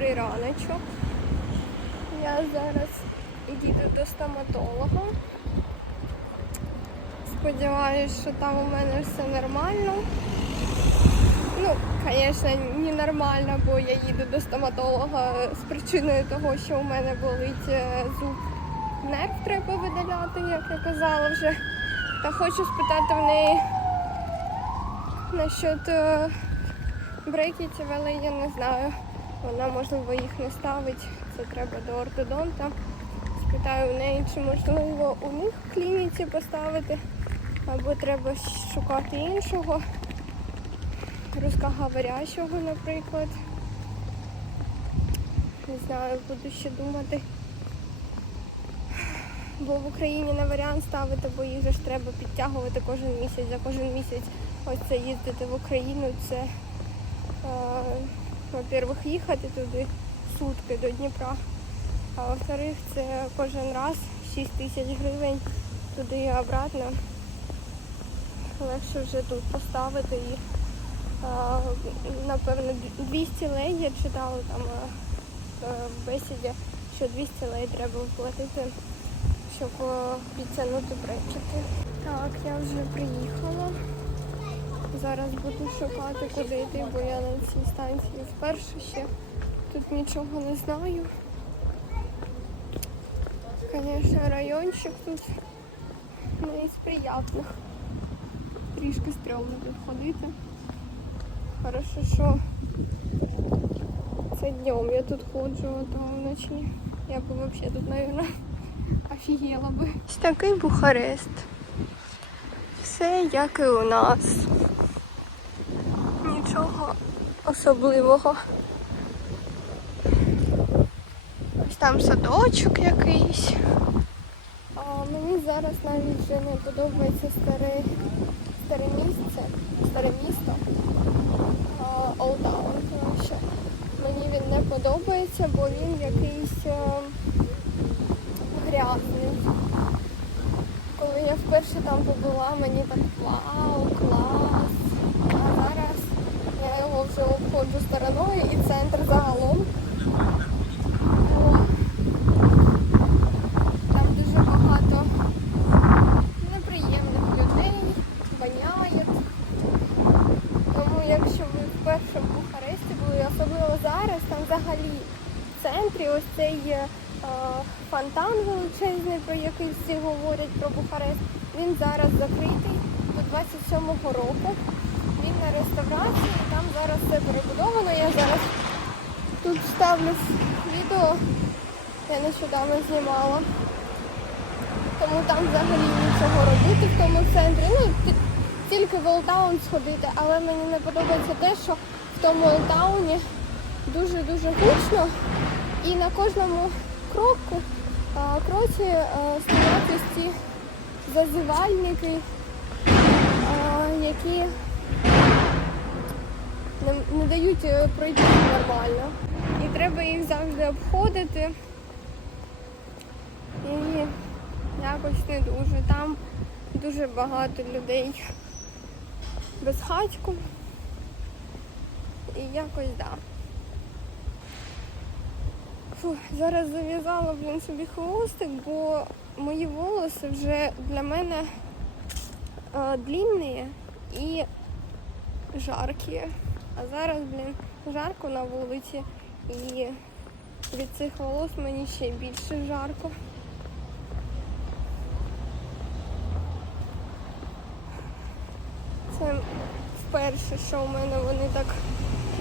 добрий раночок. Я зараз їду до стоматолога. Сподіваюсь, що там у мене все нормально. Ну, звісно, не нормально, бо я їду до стоматолога з причиною того, що у мене болить е, зуб. Нерв треба видаляти, як я казала вже. Та хочу спитати в неї насчет е, брекетів, але я не знаю. Вона, можливо, їх не ставить. Це треба до ортодонта. Спитаю у неї, чи можливо у них в клініці поставити, або треба шукати іншого, русскоговорящого, наприклад. Не знаю, буду ще думати. Бо в Україні не варіант ставити, бо їх же ж треба підтягувати кожен місяць. За кожен місяць ось це їздити в Україну, це, е, во-первых, їхати туди сутки до Дніпра. А во-вторых, це кожен раз 6 тисяч гривень туди і обратно. Легше вже тут поставити і е, напевно 200 лей я читала там е, е, в бесіді, що 200 лей треба вплатити, щоб е, підтягнути брекети. Так, я вже приїхала. Зараз буду шукати, куди йти, бо я на цій станції вперше ще тут нічого не знаю. Звісно, райончик тут не із приятних. Трішки стрьомно тут ходити. Хорошо, що це днем я тут ходжу, а то вночі. Я б взагалі тут, мабуть, офігела би. Ось такий Бухарест. Все як і у нас. Нічого особливого. Ось там садочок якийсь. А, мені зараз навіть вже не подобається старе, старе місце, старе місто. Олдаун, тому що мені він не подобається, бо він якийсь е, грязний. Коли я вперше там побула, мені так вау, клас. А зараз я його вже обходжу стороною і центр загалом. О, Там дуже багато неприємних людей, воняє. Тому якщо ви вперше в Бухаресті були, особливо зараз, там взагалі в центрі ось цей е, фонтан величезний, про який всі говорять про Бухарест, він зараз закритий до 27-го року. Він на реставрації, там зараз все перебудовано. Я зараз тут ставлю відео, я нещодавно знімала. Тому там взагалі нічого робити в тому центрі. Ну, тільки в Олтаун сходити, але мені не подобається те, що в тому Олтауні дуже-дуже гучно і на кожному кроку, кроці стоять ось ці зазивальники, які не, не дають е, пройти нормально. І треба їх завжди обходити. І якось не дуже. Там дуже багато людей без хатьку. І якось да. Фу, зараз зав'язала блін, собі хвостик, бо мої волоси вже для мене е, длінні і жаркі. А зараз, блін, жарко на вулиці і від цих волос мені ще більше жарко. Це вперше, що у мене вони так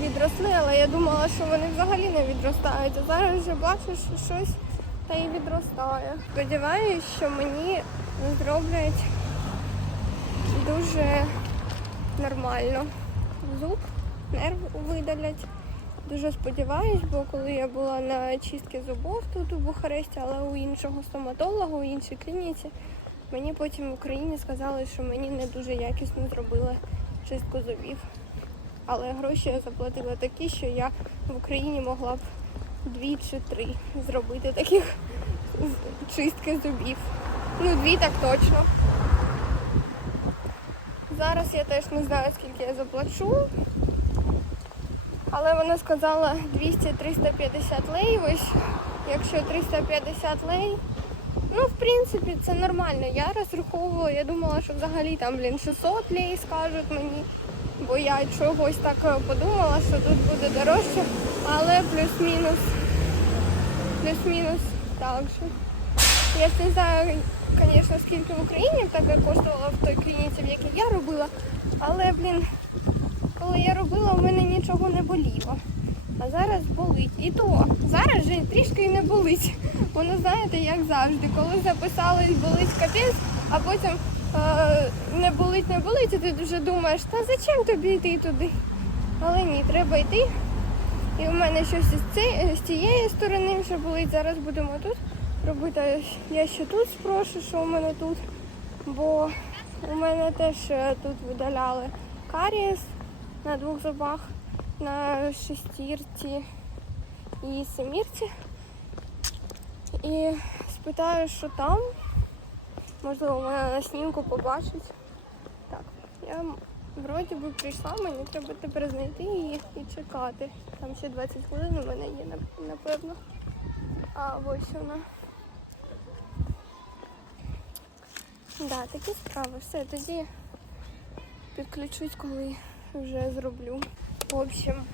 відросли, але я думала, що вони взагалі не відростають. А зараз вже бачу, що щось та й відростає. Сподіваюсь, що мені зроблять дуже нормально. Зуб, нерв видалять. Дуже сподіваюсь, бо коли я була на чистці зубов тут у Бухаресті, але у іншого стоматолога, у іншій клініці, мені потім в Україні сказали, що мені не дуже якісно зробили чистку зубів. Але гроші я заплатила такі, що я в Україні могла б дві чи три зробити таких чистки зубів. Ну, дві так точно. Зараз я теж не знаю, скільки я заплачу. Але вона сказала 200-350 лей. Ось якщо 350 лей, ну в принципі це нормально. Я розраховувала, я думала, що взагалі там, блін, 600 лей скажуть мені. Бо я чогось так подумала, що тут буде дорожче, але плюс-мінус. Плюс-мінус так же. Я не знаю, звісно, скільки в Україні таке коштувало в той клініці, в якій я робила. Але, блін, коли я робила, у мене нічого не боліло. А зараз болить. І то зараз же трішки і не болить. Воно знаєте, як завжди, коли записались, болить капець, а потім е, не болить, не болить, і ти дуже думаєш, та зачем тобі йти туди? Але ні, треба йти. І у мене щось з цієї сторони вже болить. Зараз будемо тут робити. Я ще тут спрошу, що у мене тут. Бо у мене теж е, тут видаляли карієс на двох зубах, на шестірці і семірці. І спитаю, що там. Можливо, мене на снімку побачить. Так, я вроді би прийшла, мені треба тепер знайти її і чекати. Там ще 20 хвилин у мене є, напевно. А ось вона. Да, такі справи. Все, тоді підключусь, коли вже зроблю. В общем,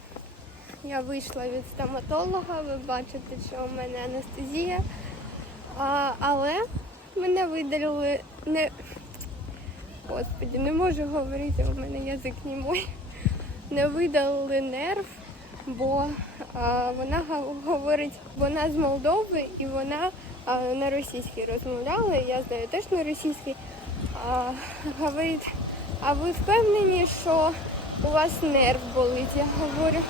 я вийшла від стоматолога, ви бачите, що у мене анестезія. А, але мене видалили не. Господі, не можу говорити, у мене язик німой. Не видалили нерв, бо а, вона говорить, вона з Молдови і вона а, на російській розмовляла, я знаю теж на російській. А, говорить, а ви впевнені, що у вас нерв болить? Я говорю,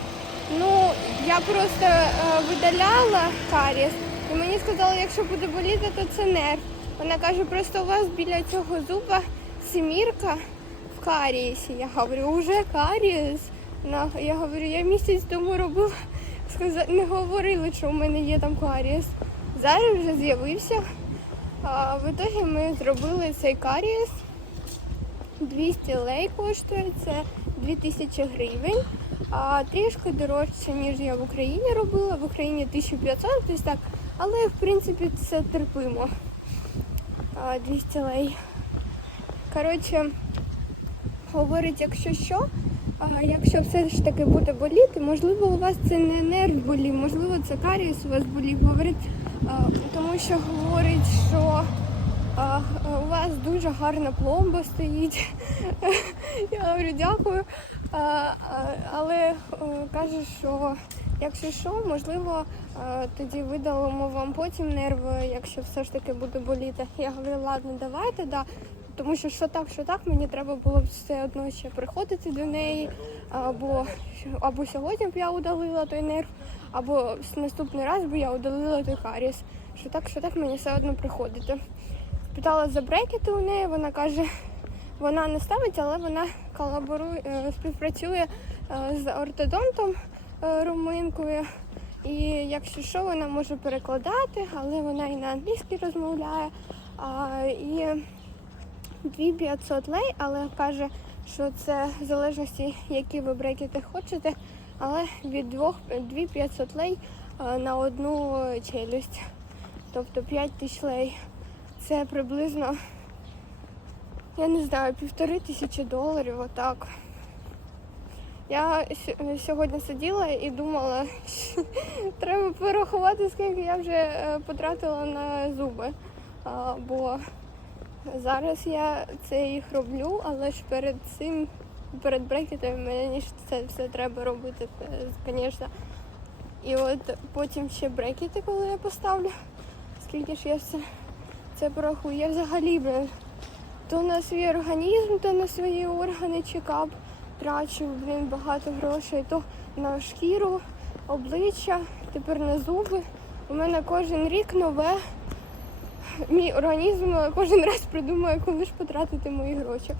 ну я просто е, видаляла каріс, і мені сказали, якщо буде боліти, то це нерв. Вона каже, просто у вас біля цього зуба семірка в карієсі. Я говорю, уже карієс. Я говорю, я місяць тому робила, не говорили, що у мене є там карієс. Зараз вже з'явився. В ітогі ми зробили цей карієс. 200 лей коштує, це 2000 гривень. А трішки дорожче, ніж я в Україні робила. В Україні 1500, десь так. Але в принципі це терпимо. 200 лей. Коротше, говорить, якщо що, а, якщо все ж таки буде боліти, можливо, у вас це не нерв болів, можливо, це карієс у вас болів. Говорить, тому що говорить, що а, у вас дуже гарна пломба стоїть. Я говорю, дякую. А, але е, каже, що якщо що, можливо, е, тоді видалимо вам потім нерви, якщо все ж таки буде боліти. Я говорю, ладно, давайте, да. Тому що що так, що так, мені треба було б все одно ще приходити до неї, або, або сьогодні б я удалила той нерв, або наступний раз би я удалила той каріс. Що так, що так, мені все одно приходити. Питала за брекети у неї, вона каже, вона не ставить, але вона колаборує, е, співпрацює е, з ортодонтом е, руминкою. І якщо що, вона може перекладати, але вона і на англійській розмовляє. А, і 2500 лей, але каже, що це в залежності, які ви брекети хочете, але від 2 2500 лей на одну челюсть. Тобто 5000 лей. Це приблизно, я не знаю, півтори тисячі доларів, отак. Я сьогодні сиділа і думала, що треба порахувати, скільки я вже е, потратила на зуби. А, бо зараз я це їх роблю, але ж перед цим, перед брекетом мені ж це все треба робити, звісно. І от потім ще брекети, коли я поставлю, скільки ж я все це порахую. Я взагалі, блин, то на свій організм, то на свої органи чекап трачу, блін, багато грошей, то на шкіру, обличчя, тепер на зуби. У мене кожен рік нове. Мій організм кожен раз придумує, коли ж потратити мої гроші.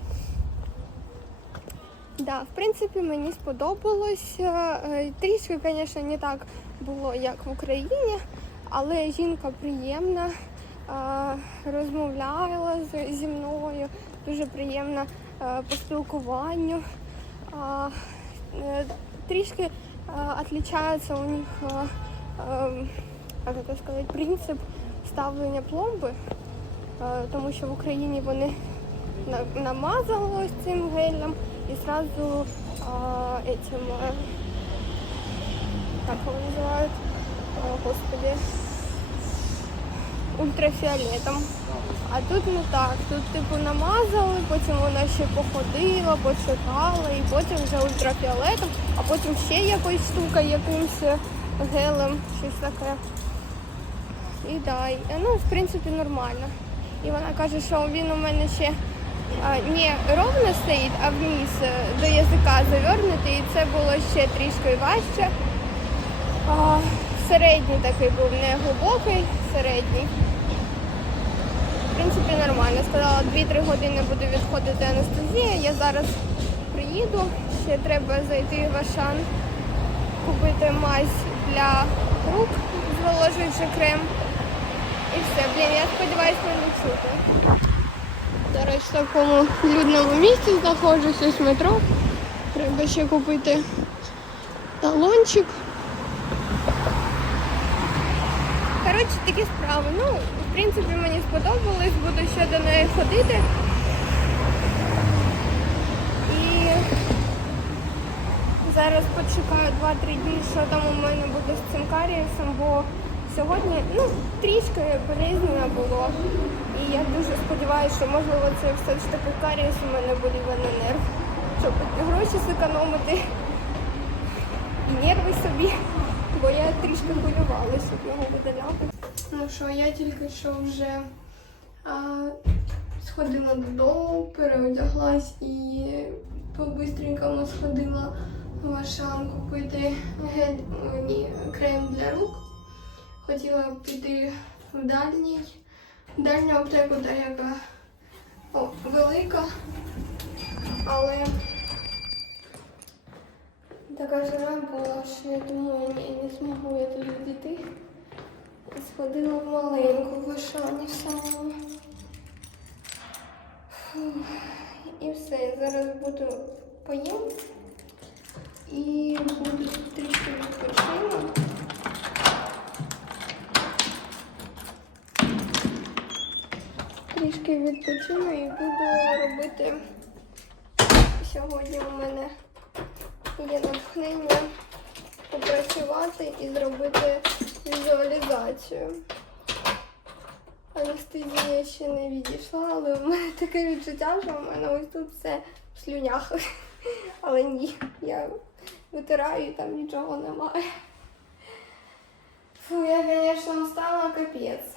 Да, в принципі, мені сподобалось. Е, Трішки, звісно, не так було, як в Україні, але жінка приємна, е, розмовляла зі мною, дуже приємна е, по спілкуванню. Е, Трішки а, отличается у них, ем, як сказати, принцип ставлення пломби, тому що в Україні вони на- намазали ось цим гелем і сразу а, этим, а, как его называют, О, господи, ультрафіолетом. А тут не так. Тут типу намазали, потім вона ще походила, почекала, і потім вже ультрафіолетом, а потім ще якоюсь штукою, якимсь гелем, щось таке. І да, і, ну, в принципі, нормально. І вона каже, що він у мене ще не ровно стоїть, а вниз е, до язика завернутий, і це було ще трішки важче. Середній такий був, не глибокий, середній. В принципі, нормально. Сказала, 2-3 години буде відходити анестезія. Я зараз приїду. Ще треба зайти в Ашан, купити мазь для рук, зволожуючи крем. І все, блін, я сподіваюся, мене чути. Зараз в такому людному місці знаходжусь ось метро. Треба ще купити талончик. Коротше, такі справи. Ну, в принципі, мені сподобалось, буду ще до неї ходити. І зараз почекаю 2-3 дні, що там у мене буде з цим карієсом, бо сьогодні ну, трішки болезненно було. І я дуже сподіваюся, що можливо це все ж таки карієс у мене а нерв, щоб гроші зекономити і нерви собі, бо я трішки хвилювалася, щоб його видаляти. Ну що, я тільки що вже а, сходила додому, переодяглась і по-бистренькому сходила в Ашан купити гель, ні, крем для рук. Хотіла піти в дальній, дальню аптеку, та яка велика, але така жара була, що я думаю, ні, не зможу я туди дійти. Сходила в маленьку в Ашані самому. Фух. І все, зараз буду поїм і буду трішки відпочину. Трішки відпочину і буду робити. Сьогодні у мене є натхнення попрацювати і зробити візуалізацію. Анестезія ще не відійшла, але в мене таке відчуття, що в мене ось тут все в слюнях. Але ні, я витираю і там нічого немає. Фу, я, звісно, стала капець.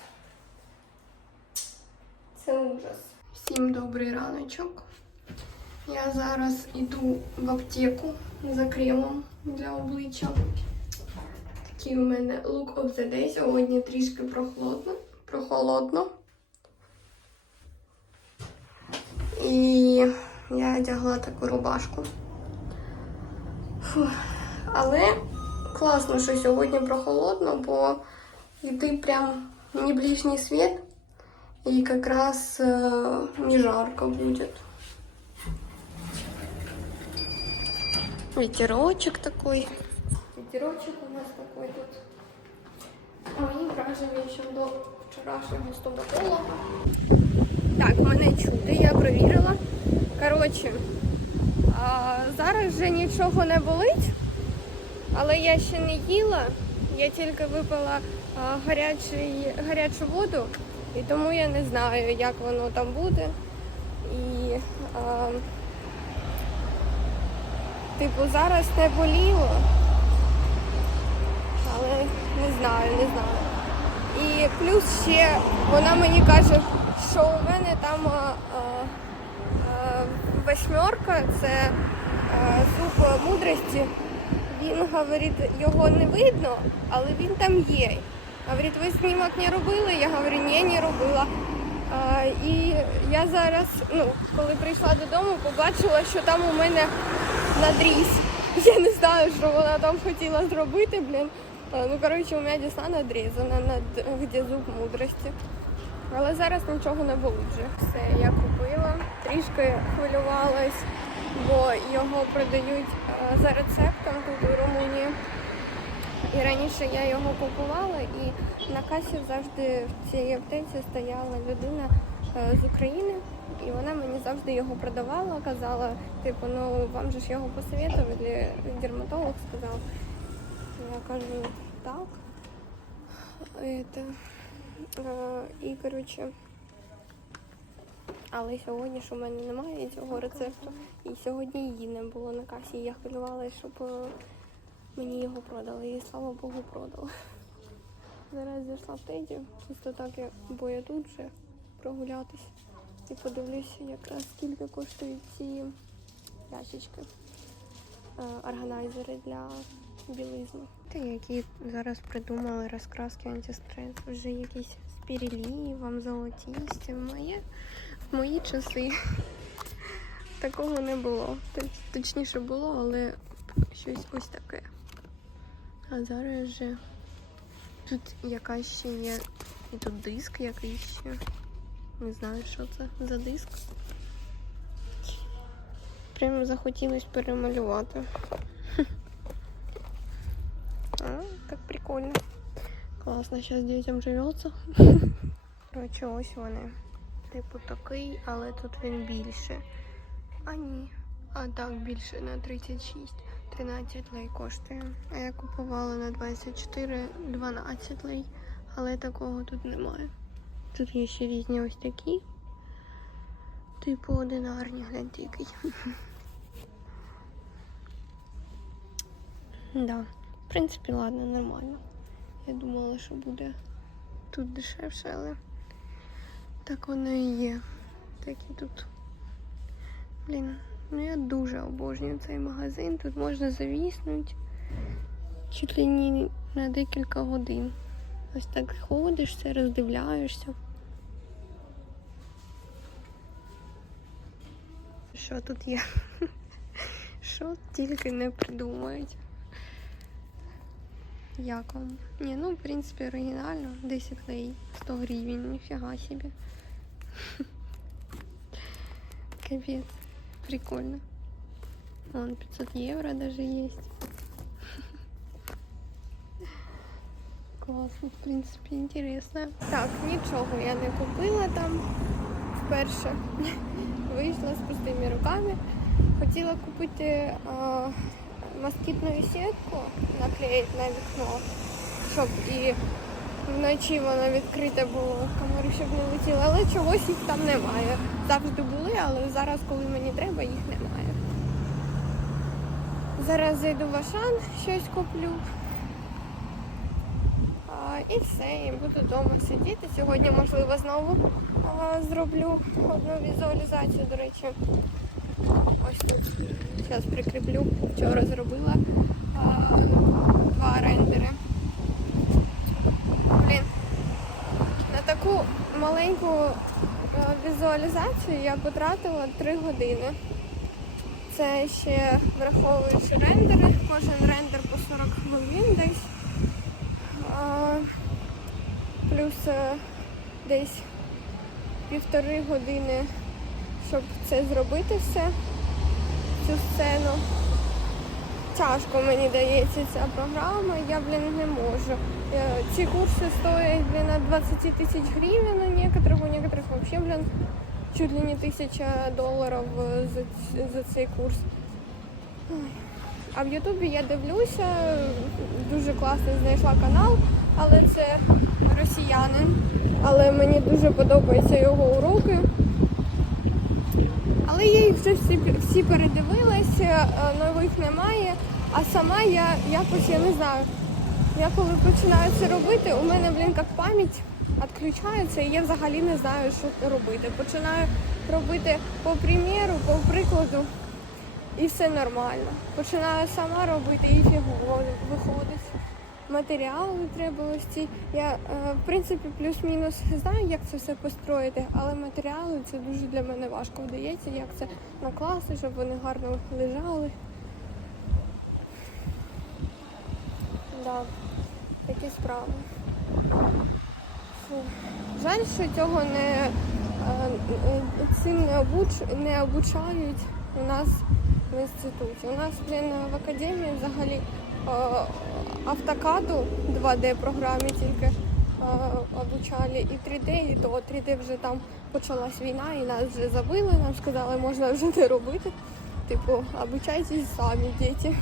Це ужас. Всім добрий раночок. Я зараз йду в аптеку за кремом для обличчя. Такий у мене look of the day. Сьогодні трішки прохолодно. прохолодно. І я одягла таку рубашку. Фу. Але класно, що сьогодні прохолодно, бо йти прям не ближній світ, і якраз не жарко буде. Ветерочек такой. Ветерочек у нас такой тут. Мої враження щодо вчорашнього стоматолога. Так, мене чути, я провірила. Коротше, а, зараз вже нічого не болить, але я ще не їла. Я тільки випила а, гарячий, гарячу воду, і тому я не знаю, як воно там буде. І, а, типу, зараз не боліло, але не знаю, не знаю. І плюс ще вона мені каже, що у мене там а, а, восьмерка, це а, зуб мудрості. Він говорить, його не видно, але він там є. Говорить, ви знімок не робили? Я говорю, ні, не робила. А, і я зараз, ну, коли прийшла додому, побачила, що там у мене надріз. Я не знаю, що вона там хотіла зробити, блін. Ну, коротше, у мене дійсно надрізана, над, де зуб мудрості. Але зараз нічого не болить вже. Все, я купила, трішки хвилювалась бо його продають е, за рецептом тут у Румунії. І раніше я його купувала, і на касі завжди в цій аптеці стояла людина е, з України, і вона мені завжди його продавала, казала, типу, ну вам же ж його посоветували, дерматолог сказав. Я кажу, так. Это, і коротше. Але сьогодні ж у мене немає цього рецепту. І сьогодні її не було на касі. Я хвилювалася, щоб е, мені його продали. І слава Богу, продали. Зараз зайшла в Теді, чисто так, бо я тут же прогулятись. І подивлюся, якраз скільки коштують ці ящички. Е, Органайзери для білизни. Та які зараз придумали розкраски антистрес. Вже якісь з переливом, золотісті. Моє в мої часи такого не було. Точніше було, але щось ось таке. А зараз вже тут якась ще є. І тут диск якийсь ще. Не знаю, що це за диск. Прямо захотілося перемалювати. А, так прикольно. Класно, зараз дітям живеться. Коротше, ось вони. Типу такий, але тут він більше. А ні. А так більше на 36. 13 лей коштує. А я купувала на 24, 12 лей. Але такого тут немає. Тут є ще різні ось такі. Типу одинарні, гляньте який. Да. В принципі, ладно, нормально. Я думала, що буде тут дешевше, але так воно і є. Так і тут. Блін, ну я дуже обожнюю цей магазин. Тут можна завіснути чуть ли не на декілька годин. Ось так ходиш, все роздивляєшся. Що тут є? Що тільки не придумають. Як вам? Ні, ну, в принципі, оригінально. 10 лей, 100 гривень, ніфіга собі. Капец. Прикольно. Вон 500 евро даже есть. Классно, в принципе, интересно. Так, нічого я не купила там вперше. Вийшла з пустими руками. Хотіла купити а, москітну сітку, наклеїти на вікно, щоб і вночі воно відкрите було, комари щоб не летіли, але чогось їх там немає. Завжди були, але зараз, коли мені треба, їх немає. Зараз зайду в Ашан, щось куплю. І все, і буду вдома сидіти. Сьогодні, можливо, знову зроблю одну візуалізацію, до речі. Ось тут. Зараз прикріплю. Вчора зробила а, два рендери. Блін, на таку маленьку е, візуалізацію я потратила 3 години. Це ще враховуючи рендери, кожен рендер по 40 хвилин десь. А, плюс е, десь півтори години, щоб це зробити все, цю сцену. Тяжко мені дається ця програма, я, блін, не можу. Е, Ці курси стоять от 20 тисяч гривень у некоторых, у некоторых вообще, блін, чуть ли не тисяча доларів за, за цей курс. А в Ютубі я дивлюся, дуже класно знайшла канал, але це росіянин. Але мені дуже подобаються його уроки. Але я їх вже всі, всі передивилась, е, нових немає. А сама я якось я не знаю. Я коли починаю це робити, у мене, блін, як пам'ять відключається, і я взагалі не знаю, що робити. Починаю робити по приміру, по прикладу, і все нормально. Починаю сама робити і фігово виходить. Матеріали треба ось ці. Я, е, в принципі, плюс-мінус знаю, як це все построїти, але матеріали це дуже для мене важко вдається, як це накласти, щоб вони гарно лежали. Да, такі справи. Жаль, що цього не, е, е, цим не, обуч, не обучають у нас в інституті. У нас, блін, в академії взагалі автокаду 2D програмі тільки е, обучали і 3D, і то 3D вже там почалась війна, і нас вже забили, нам сказали, можна вже не робити. Типу, обучайтесь самі, діти.